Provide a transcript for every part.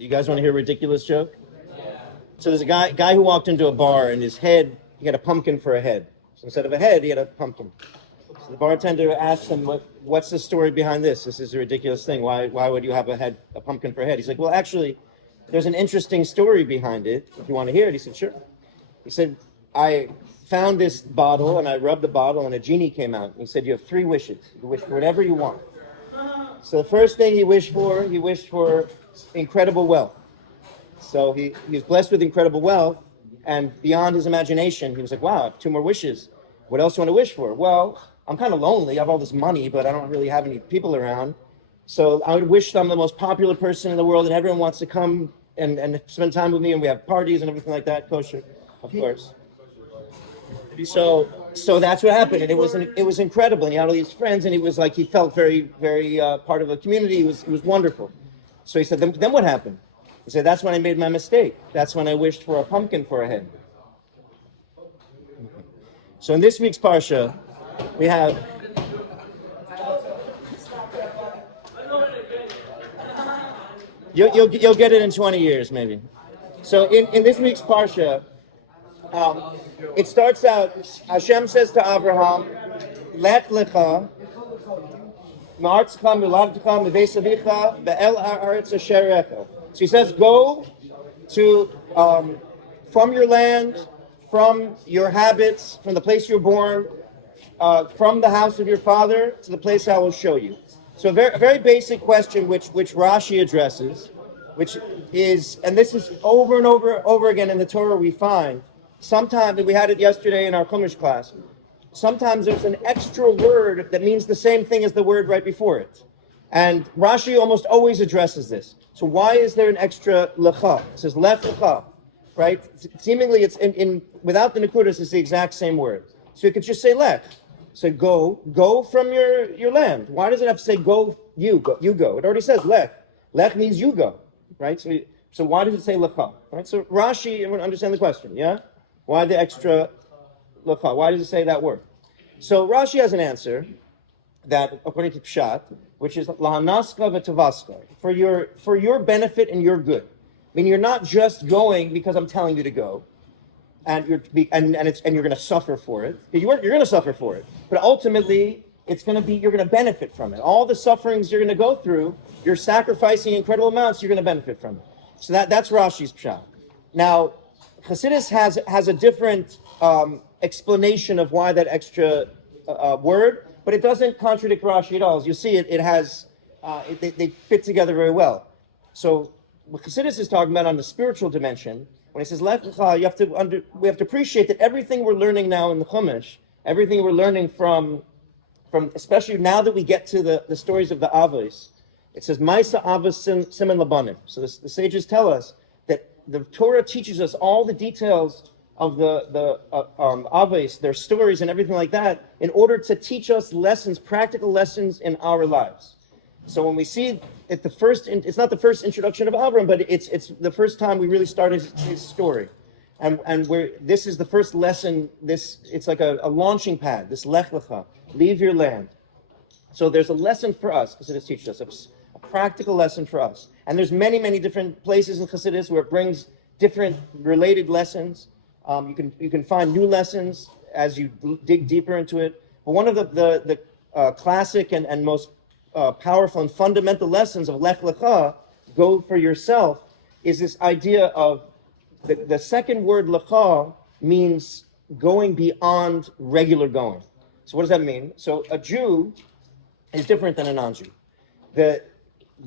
You guys want to hear a ridiculous joke? So there's a guy who walked into a bar, and his head, he had a pumpkin for a head. So instead of a head, he had a pumpkin. So the bartender asked him, what's the story behind this? This is a ridiculous thing. Why would you have a pumpkin for a head? He's like, well, actually, there's an interesting story behind it. If you want to hear it, he said, sure. He said, I found this bottle, and I rubbed the bottle, and a genie came out. He said, you have 3 wishes. You wish for whatever you want. So the first thing he wished for incredible wealth. So he was blessed with incredible wealth, and beyond his imagination, he was like, wow, I have 2 more wishes. What else do you want to wish for? Well, I'm kind of lonely. I have all this money, but I don't really have any people around. So I would wish I'm the most popular person in the world, and everyone wants to come and spend time with me, and we have parties and everything like that, kosher, of course. So that's what happened, and it was incredible. And he had all these friends, and he felt very, very part of a community. It was wonderful. So he said, then what happened? He said, that's when I made my mistake. That's when I wished for a pumpkin for a head. So in this week's Parsha, we have you'll get it in 20 years maybe. So in this week's Parsha, it starts out, Hashem says to Abraham, Lech lecha, ma'artzcha milavdecha mibeis avicha be'el ha'aretz asher erecha. So he says, go to from your land, from your habits, from the place you were born, from the house of your father to the place I will show you. So a very basic question which Rashi addresses, which is, and this is over and over again in the Torah we find, sometimes, and we had it yesterday in our Chumash class, sometimes there's an extra word that means the same thing as the word right before it. And Rashi almost always addresses this. So why is there an extra lecha? It says lech lecha, right? Seemingly it's in without the nekudas, it's the exact same word. So you could just say lech. So go from your land. Why does it have to say go? You go. It already says lech. Lech means you go, right? So why does it say lecha? Right? So Rashi, everyone understand the question, yeah? Why the extra lecha? Why does it say that word? So Rashi has an answer that, according to Pshat, which is lahanaska v'tavaska, for your benefit and your good. I mean, you're not just going because I'm telling you to go, and you're going to suffer for it. You're going to suffer for it, but ultimately you're going to benefit from it. All the sufferings you're going to go through, you're sacrificing incredible amounts. You're going to benefit from it. So that's Rashi's Pshat. Now, Chassidus has a different explanation of why that extra word, but it doesn't contradict Rashi at all. As you see, it has they fit together very well. So what Chassidus is talking about on the spiritual dimension, when he says Lech lecha, we have to appreciate that everything we're learning now in the Chumash, everything we're learning from especially now that we get to the stories of the Avos, it says Maisa Avos Siman Labanim. So the sages tell us that the Torah teaches us all the details of the Avos, their stories and everything like that, in order to teach us lessons, practical lessons in our lives. So when we see it, it's not the first introduction of Avram, but it's the first time we really start his story, and this is the first lesson. It's like a launching pad. This Lech Lecha, leave your land. So there's a lesson for us. Chassidus teaches us a practical lesson for us, and there's many different places in Chassidus where it brings different related lessons. You can find new lessons as you dig deeper into it. But one of the classic and most powerful and fundamental lessons of Lech Lecha, go for yourself, is this idea of the second word Lecha means going beyond regular going. So what does that mean? So a Jew is different than a non-Jew. The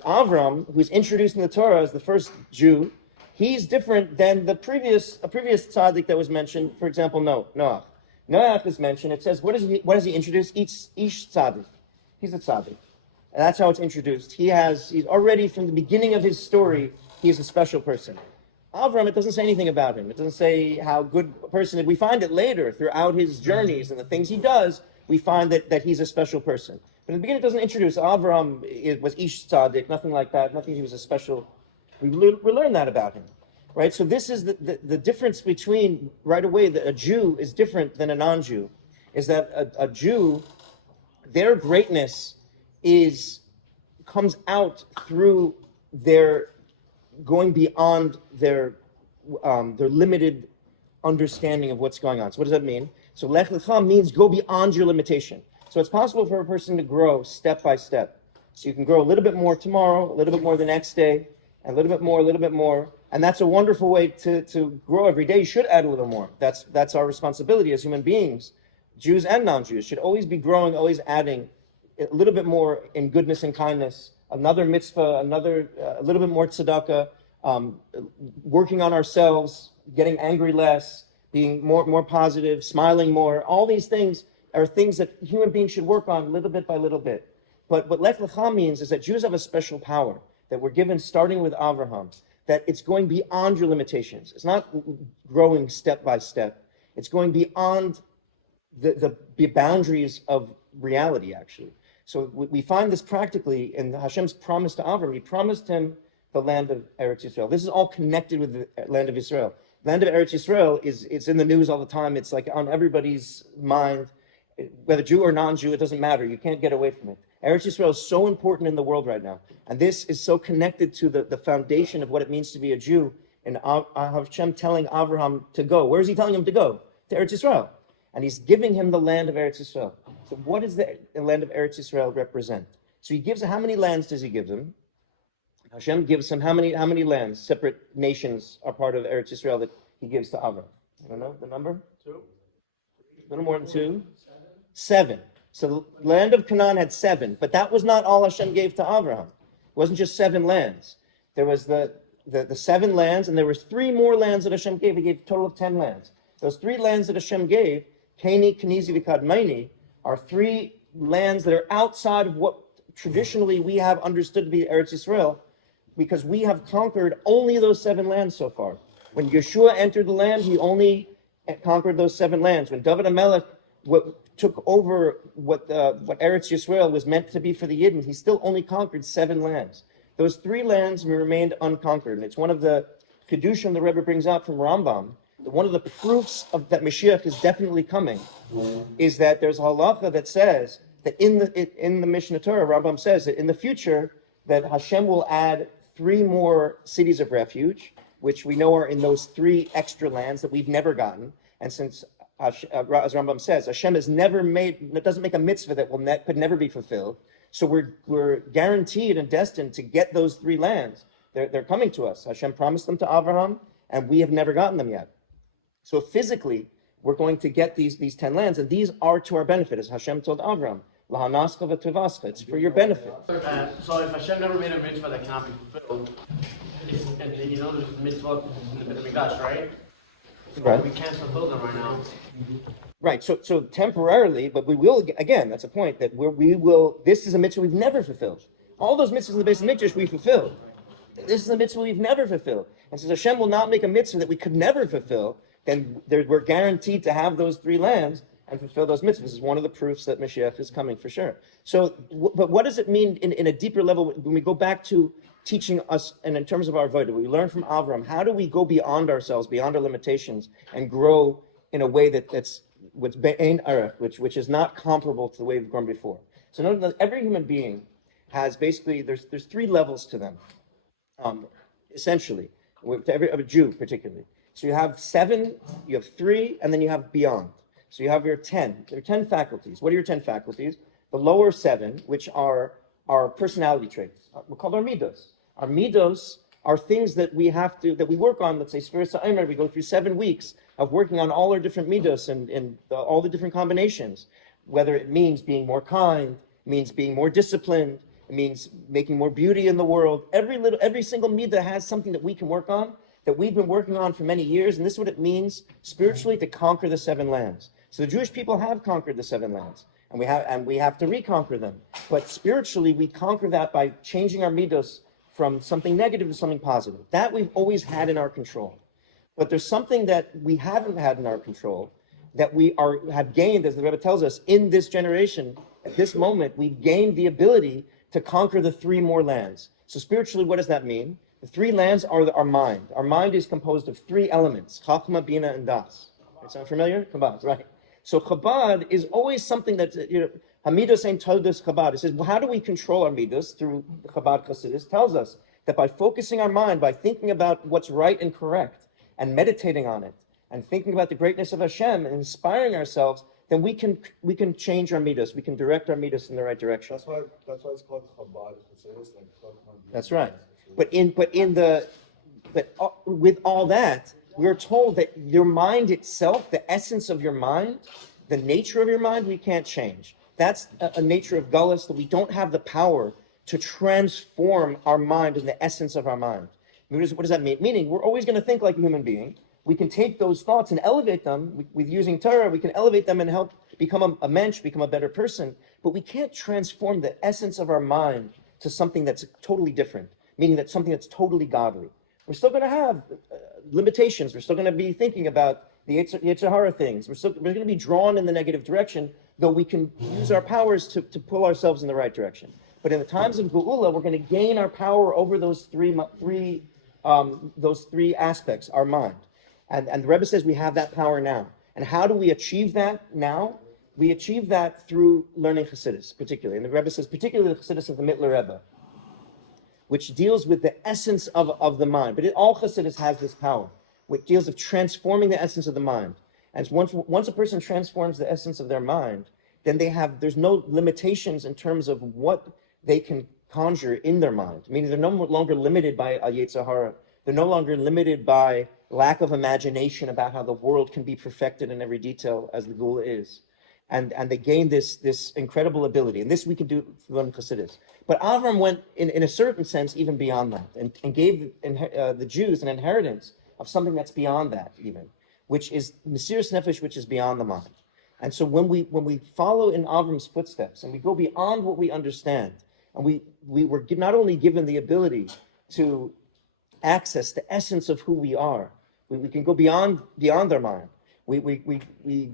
Avram, who's introduced in the Torah as the first Jew, he's different than a previous tzaddik that was mentioned. For example, Noach. Noach is mentioned. It says, what does he introduce? Each tzaddik. He's a tzaddik. And that's how it's introduced. He's already from the beginning of his story, he's a special person. Avram, it doesn't say anything about him. It doesn't say how good a person is. We find it later throughout his journeys and the things he does, we find that he's a special person. But in the beginning, it doesn't introduce Avram. It was Ish Tzaddik, nothing like that. Nothing he was a special. We learn that about him, right? So this is the difference between, right away, that a Jew is different than a non-Jew, is that a Jew, their greatness comes out through their going beyond their limited understanding of what's going on. So what does that mean? So Lech Lecha means go beyond your limitation. So it's possible for a person to grow step by step. So you can grow a little bit more tomorrow, a little bit more the next day, and a little bit more. And that's a wonderful way to grow every day. You should add a little more. That's our responsibility as human beings. Jews and non-Jews should always be growing, always adding a little bit more in goodness and kindness, another mitzvah, a little bit more tzedakah, working on ourselves, getting angry less, being more positive, smiling more. All these things are things that human beings should work on little bit by little bit. But what Lech Lecha means is that Jews have a special power that we're given starting with Avraham, that it's going beyond your limitations. It's not growing step by step. It's going beyond the boundaries of reality, actually. So we find this practically in Hashem's promise to Avram. He promised him the land of Eretz Yisrael. This is all connected with the land of Israel. Land of Eretz Yisrael it's in the news all the time. It's like on everybody's mind. Whether Jew or non-Jew, it doesn't matter. You can't get away from it. Eretz Yisrael is so important in the world right now. And this is so connected to the foundation of what it means to be a Jew. And Hashem telling Avraham to go. Where is he telling him to go? To Eretz Yisrael. And he's giving him the land of Eretz Yisrael. So what does the land of Eretz Yisrael represent? So he gives, how many lands does he give them? Hashem gives him how many lands, separate nations are part of Eretz Yisrael that he gives to Avraham? I don't know the number? 2. A little more than 2. 7. So the land of Canaan had 7, but that was not all Hashem gave to Avraham. It wasn't just 7 lands. There was the 7 lands, and there was 3 more lands that Hashem gave. He gave a total of 10 lands. Those 3 lands that Hashem gave, Keni, Kenizi, Vikadmaini, are 3 lands that are outside of what traditionally we have understood to be Eretz Yisrael, because we have conquered only those 7 lands so far. When Yeshua entered the land, he only conquered those 7 lands. When David HaMelech took over what Eretz Yisrael was meant to be for the Yidden, he still only conquered 7 lands. Those 3 lands remained unconquered. And it's one of the Kedushim the Rebbe brings out from Rambam. One of the proofs of that Mashiach is definitely coming is that there's a halacha that says that in the Mishnah Torah, Rambam says that in the future that Hashem will add 3 more cities of refuge, which we know are in those 3 extra lands that we've never gotten. And since, as Rambam says, Hashem has never doesn't make a mitzvah that could never be fulfilled. So we're guaranteed and destined to get those 3 lands. They're coming to us. Hashem promised them to Avraham, and we have never gotten them yet. So physically, we're going to get these 10 lands, and these are to our benefit, as Hashem told Avram. Lahanascha v'tuvascha. It's for your benefit. So if Hashem never made a mitzvah that cannot be fulfilled, and there's mitzvah in the Mikdash, right? Right. We can't fulfill them right now. Right. So temporarily, but we will, again, that's a point, that we will, this is a mitzvah we've never fulfilled. All those mitzvahs in the base of Mikdash we fulfilled. This is a mitzvah we've never fulfilled. And since Hashem will not make a mitzvah that we could never fulfill, then we're guaranteed to have those 3 lands and fulfill those mitzvahs. This is one of the proofs that Mashiach is coming for sure. So, but what does it mean in a deeper level when we go back to teaching us, and in terms of our avodah, we learn from Avram, how do we go beyond ourselves, beyond our limitations, and grow in a way that's what's be'ein arech, which is not comparable to the way we've grown before. So notice that every human being has basically, there's 3 levels to them, essentially, to every Jew particularly. So you have 7, you have 3, and then you have beyond. So you have your 10. There are 10 faculties. What are your 10 faculties? The lower 7, which are our personality traits. We're called our midos. Our midos are things that we work on. Let's say Sfiras HaOmer, we go through 7 weeks of working on all our different midos and all the different combinations. Whether it means being more kind, means being more disciplined, it means making more beauty in the world. Every single midah has something that we can work on, that we've been working on for many years, and this is what it means spiritually to conquer the 7 lands. So the Jewish people have conquered the 7 lands, and we have to reconquer them. But spiritually, we conquer that by changing our midos from something negative to something positive. That we've always had in our control. But there's something that we haven't had in our control that we have gained, as the Rebbe tells us, in this generation. At this moment, we've gained the ability to conquer the 3 more lands. So spiritually, what does that mean? The 3 lands are our mind. Our mind is composed of 3 elements: Chachma, Bina, and Das. That sound familiar? Chabad, right? So Chabad is always something that's, Hamidos ain't Todos Chabad. It says, well, how do we control our midos? Through the Chabad Chassidus tells us that by focusing our mind, by thinking about what's right and correct, and meditating on it, and thinking about the greatness of Hashem, and inspiring ourselves, then we can change our midas. We can direct our midas in the right direction. That's why it's called Chabad. It's like Klurman. That's right. But with all that, we're told that your mind itself, the essence of your mind, the nature of your mind, we can't change. That's a nature of gullus, that we don't have the power to transform our mind and the essence of our mind. What does that mean? Meaning, we're always going to think like a human being. We can take those thoughts and elevate them with using Torah. We can elevate them and help become a mensch, become a better person. But we can't transform the essence of our mind to something that's totally different, meaning that something that's totally godly. We're still going to have limitations. We're still going to be thinking about the Yetzer Hara things. We're going to be drawn in the negative direction, though we can use our powers to pull ourselves in the right direction. But in the times of Geula, we're going to gain our power over those three aspects, our mind. And the Rebbe says we have that power now. And how do we achieve that now? We achieve that through learning Chassidus, particularly. And the Rebbe says, particularly the Chassidus of the Mittler Rebbe, which deals with the essence of the mind. But all Chassidus has this power, which deals with transforming the essence of the mind. And once a person transforms the essence of their mind, then there's no limitations in terms of what they can conjure in their mind. Meaning they're no longer limited by a Yetzer Hara. They're no longer limited by lack of imagination about how the world can be perfected in every detail as the Gula is. And they gain this incredible ability. And this we can do through Chassidus. But Avram went, in a certain sense, even beyond that, and gave the Jews an inheritance of something that's beyond that even, which is Mesiras Nefesh, which is beyond the mind. And so when we follow in Avram's footsteps, and we go beyond what we understand, and we were not only given the ability to access the essence of who we are, we can go beyond our mind. We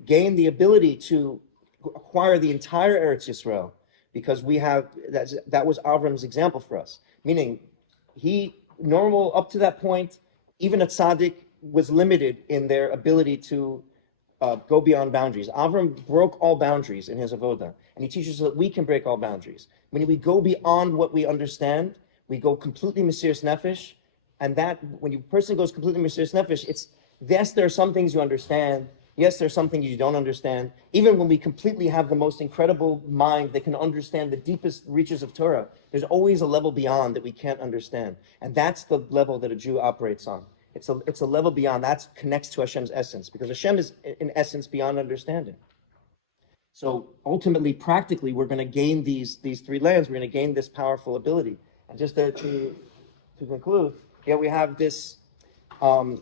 gain the ability to acquire the entire Eretz Yisrael, because we have that was Avram's example for us. Meaning, up to that point, even a tzaddik was limited in their ability to go beyond boundaries. Avram broke all boundaries in his avodah, and he teaches us that we can break all boundaries. When we go beyond what we understand, we go completely Mesiras Nefesh, and that when a person goes completely Mesiras Nefesh, yes, there are some things you understand. Yes, there are some things you don't understand. Even when we completely have the most incredible mind that can understand the deepest reaches of Torah, there's always a level beyond that we can't understand, and that's the level that a Jew operates on. It's a level beyond. That connects to Hashem's essence, because Hashem is in essence beyond understanding. So ultimately, practically, we're going to gain these three lands. We're going to gain this powerful ability. And just to conclude, we have this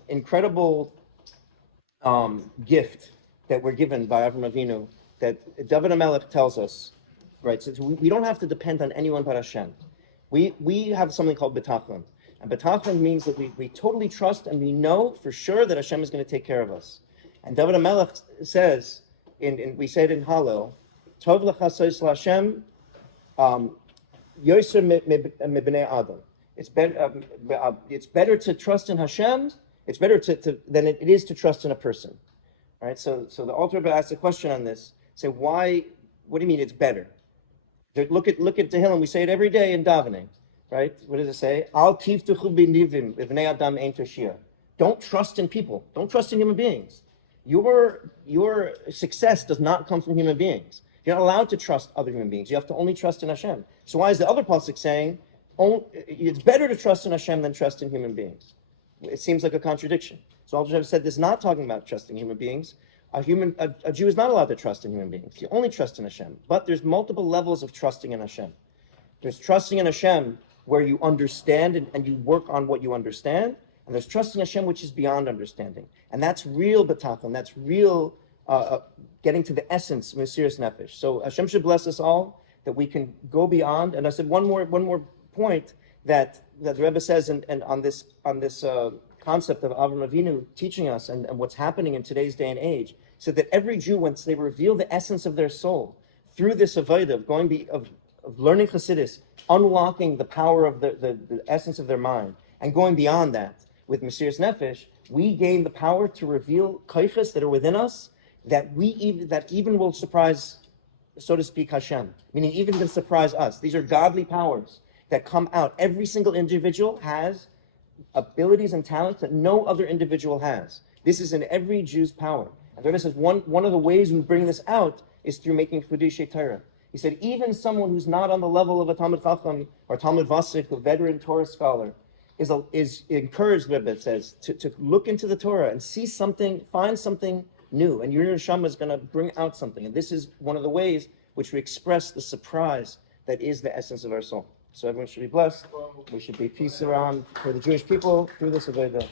incredible gift that we're given by Avraham Avinu, that David HaMelech tells us, right? So we don't have to depend on anyone but Hashem. We have something called bitachon. And bitachon means that we totally trust and we know for sure that Hashem is going to take care of us. And David HaMelech says, we say it in Hallel, Tov lecha sois Hashem, yoser mibnei Adam. It's better to trust in Hashem. It's better than it is to trust in a person. All right. So the Alter Rebbe asked a question on this. Say, why? What do you mean it's better? Look at Tehillim. We say it every day in davening. Right? What does it say? Al tivtuchu b'nivim v'vnei adam ein toshia. Don't trust in people. Don't trust in human beings. Your success does not come from human beings. You're not allowed to trust other human beings. You have to only trust in Hashem. So why is the other pasuk saying it's better to trust in Hashem than trust in human beings? It seems like a contradiction. So Alter Rebbe said this is not talking about trusting human beings. A Jew is not allowed to trust in human beings. You only trust in Hashem. But there's multiple levels of trusting in Hashem. There's trusting in Hashem where you understand and you work on what you understand. And there's trusting Hashem which is beyond understanding. And that's real bitachon. That's real getting to the essence of Mesiras Nefesh. So Hashem should bless us all that we can go beyond. And I said one more point that the Rebbe says, and on this concept of Avraham Avinu teaching us and what's happening in today's day and age, so that every Jew, once they reveal the essence of their soul through this avodah of learning Chassidus, unlocking the power of the essence of their mind, and going beyond that with Mesiras Nefesh, we gain the power to reveal koiches that are within us that even will surprise, so to speak, Hashem, meaning even can surprise us. These are godly powers that come out. Every single individual has abilities and talents that no other individual has. This is in every Jew's power. And the Rebbe says one of the ways we bring this out is through making Chudushay Torah. He said even someone who's not on the level of a Talmud Chacham or Talmud Vasik, a veteran Torah scholar, is encouraged, the Rebbe says, to look into the Torah and see something, find something new. And your neshama is going to bring out something. And this is one of the ways which we express the surprise that is the essence of our soul. So everyone should be blessed. We should be peace around for the Jewish people through this Avodah.